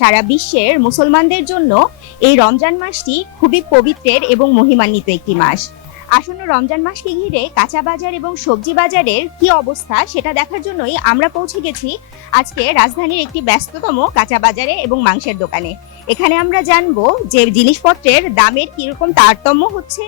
সারা বিশ্বের মুসলমানদের জন্য এই রমজান মাসটি খুবই পবিত্রের এবং মহিমান্বিত একটি মাস। আসন্ন রমজান মাসকে ঘিরে কাঁচা বাজার এবং সবজি বাজারের কি অবস্থা সেটা দেখার জন্যই আমরা পৌঁছে গেছি আজকে রাজধানীর একটি ব্যস্ততম কাঁচা বাজারে এবং মাংসের দোকানে। এখানে আমরা জানবো যে জিনিসপত্রের দামের কিরকম তারতম্য হচ্ছে।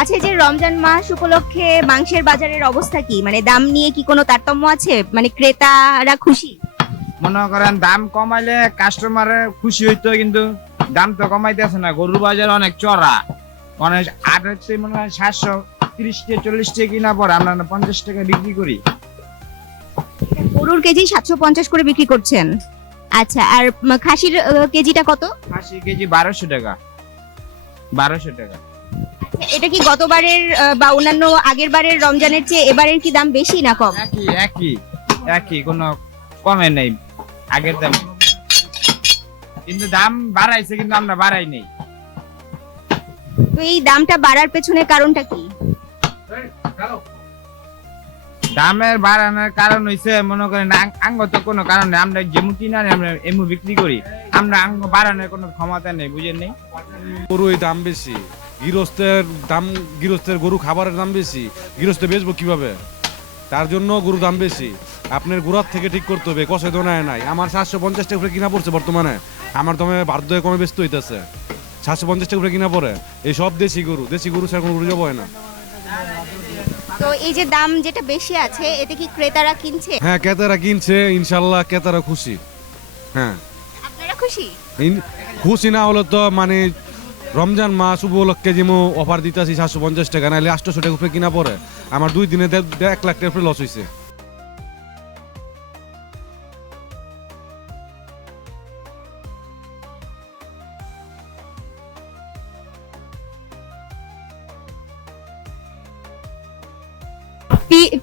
আচ্ছা, এই যে রমজান মাস উপলক্ষে মাংসের বাজারের অবস্থা কি, মানে দাম নিয়ে কি কোনো তারতম্য আছে, মানে ক্রেতারা খুশি? মনে করেন দাম কমাইলে কাস্টমার খুশি হইতো, কিন্তু দাম তো কমাইতেছে না। গরুর বাজার অনেক চড়া, মানে আট হচ্ছে মনে হয় 730-40 টাকা কিনা পরে আমরা 50 টাকা বিক্রি করি। গরুর কেজি 750 করে বিক্রি করছেন। আচ্ছা, আর খাসির কেজিটা কত? খাসি কেজি 1200 টাকা। 1200 টাকা। এটা কি গতবারের বা অন্যান্য আগের বারের রমজানের চেয়ে এবারের কি দাম বেশি না কম? একই একই একই, কোনো কমে নেই আগের দাম, কিন্তু দাম বাড়াইছে, কিন্তু আমরা বাড়াই নেই। তো এই দামটা বাড়ার পেছনে কারণটা কি? দামের বাড়ানোর কারণ হইছে মনে করেন আঙ্গ তো কোনো কারণ নেই, আমরা যেমন কিনা আমরা এমু বিক্রি করি, আমরা আঙ্গ বাড়ানোর কোনো ক্ষমতা নেই, বুঝেন নেই। গরুর দাম বেশি, গৃহস্থের গরু খাবারের দাম বেশি, গৃহস্থ বেচবো কিভাবে? তার জন্য গরুর দাম বেশি। আপনার গোড়ার থেকে ঠিক করতে হবে, কষে তো নাই। আমার 750 টাকা করে কিনা পড়ছে বর্তমানে, আমার দমে বাধ্য হয়ে কমে ব্যস্ত হইতেছে। 750 টাকা করে কিনা পড়ে। এই সব দেশি গরু ছাড়া কোনো গরু যাবো হয় না। তো এই যে দাম যেটা বেশি আছে, এতে কি ক্রেতারা কিনছে? হ্যাঁ, ক্রেতারা কিনছে, ইনশাল্লাহ ক্রেতারা খুশি। হ্যাঁ, আপনারা খুশি? খুশি না হলে তো মানে রমজান মাস উপলক্ষে যেমন অফার দিতেছি 750 টাকা, নাহলে 800 টাকা উপরে কিনা পড়ে। আমার 2 দিনে 1 লাখ টাকা লস হয়েছে।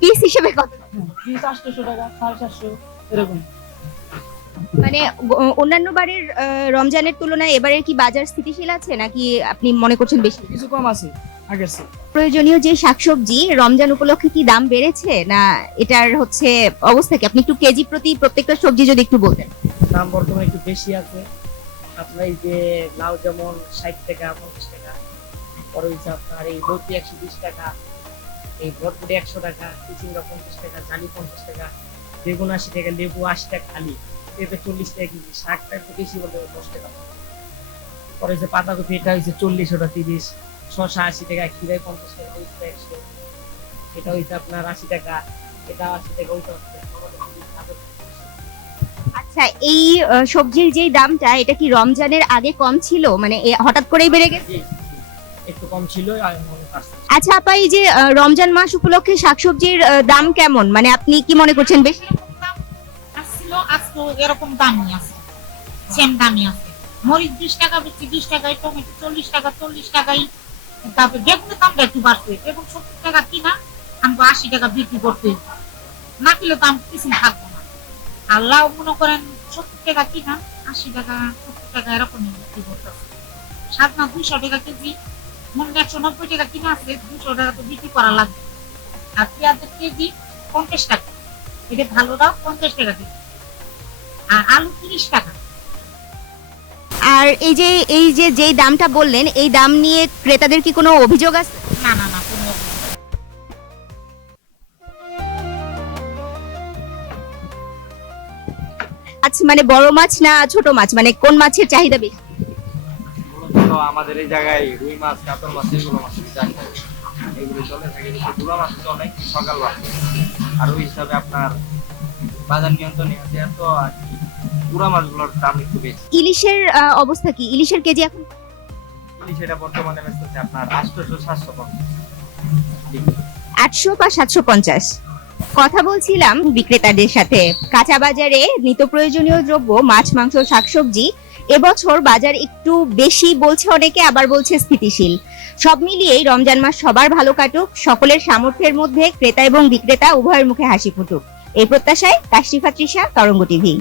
পিস হিসেবে কত? পিস 800 টাকা, 750 এরকম। মানে অন্যান্য বারের রমজানের তুলনায় এবারের কি বাজার স্থিতিশীল আছে, নাকি আপনি মনে করছেন বেশি? কিছু কম আছে আগের চেয়ে। প্রয়োজনীয় যে শাকসবজি রমজান উপলক্ষে কি দাম বেড়েছে, না এটার হচ্ছে অবস্থা কি? আপনি একটু কেজি প্রতি প্রত্যেকটা সবজি যদি একটু বলতেন। দাম বর্তমানে একটু বেশি আছে। আপনার এই যে লাউ যেমন 60 টাকা, 50 টাকা, পরে হচ্ছে আপনার এই লতি 120 টাকা, এই বরবটি 100 টাকা, চিচিঙ্গা 50 টাকা, জালি 50 টাকা, বেগুন 80 টাকা, লেবু 80 টাকা খালি, পেঁপে 40 টাকা কেজি, শাকটা একটু বেশি বলতে 10 টাকা। পরে হচ্ছে পাতাকপি, এটা হচ্ছে 40, ওটা 30, শসা 80 টাকা, খিরাই 50 টাকা, ওইটা 100, এটা হচ্ছে আপনার 80 টাকা, এটা 80 টাকা, ওইটা হচ্ছে। আচ্ছা, এই সবজির যে দামটা, এটা কি রমজানের আগে কম ছিল, মানে হঠাৎ করেই বেড়ে গেছে? একটু কম ছিল আর মনে পারছে। আচ্ছা আপা, এই যে রমজান মাস উপলক্ষে শাকসবজির দাম কেমন, মানে আপনি কি মনে করছেন বেশি? আসছিল, আজকে এরকম দামই আছে, সেম দামই আছে। মরিচ 20 টাকা বেশি, 20 টাকায়, টমেটো 40 টাকা, 40 টাকাই। তারপরে বেগুনের দামটা একটু বাড়ছে, বেগুন 70 টাকা কিনা, আমাকে 80 টাকা বিক্রি করতে, না কিনলে তো আমি কিছু থাকবো না। আল্লাহ মনে করেন 70 টাকা কিনা, 80 টাকা, 70 টাকা এরকমই বিক্রি করতেছে। সাজনা 200 টাকা কেজি, মনে 190 টাকা কিনা আছে, 200 টাকা তো বিক্রি করা লাগবে। আর পেঁয়াজের কেজি 50 টাকা, এটা ভালো দাম, 50 টাকা কেজি। আর আলু 30 টাকা। আর এই যে যেই দামটা বললেন, এই দাম নিয়ে ক্রেতাদের কি কোনো অভিযোগ আছে? না না না, কোনো আচ্ছা, মানে বড় মাছ না ছোট মাছ, মানে কোন মাছের চাহিদা বেশি? তো আমাদের এই জায়গায় রুই মাছ, কাতল মাছ, এগুলো মাছ এগুলো চলে থাকে, গুড়া মাছ তো অনেক সকাল বাজে। আর ওই হিসাবে আপনার বাজার নিয়ন্ত্রণে আছে, এত আর কি গুড়া মাছগুলোর দাম একটু বেশি। ইলিশের অবস্থা কি? ইলিশের কেজি এখন ইলিশ এটা বর্তমানে বেচতে হচ্ছে আপনার 800-750। 800 বা 750। কথা বলছিলাম বিক্রেতাদের সাথে। কাঁচা বাজারে নিত্য প্রয়োজনীয় দ্রব্য, মাছ, মাংস, শাকসবজি এবছর বাজার একটু বেশি বলছে অনেকে, আবার বলছে স্থিতিশীল। সব মিলিয়েই রমজান মাস সবার ভালো কাটুক, সকলের সামর্থ্যের মধ্যে ক্রেতা এবং বিক্রেতা উভয়ের মুখে হাসি ফুটুক, এই প্রত্যাশায় তাশরিফা তৃষা, তরঙ্গ টিভি।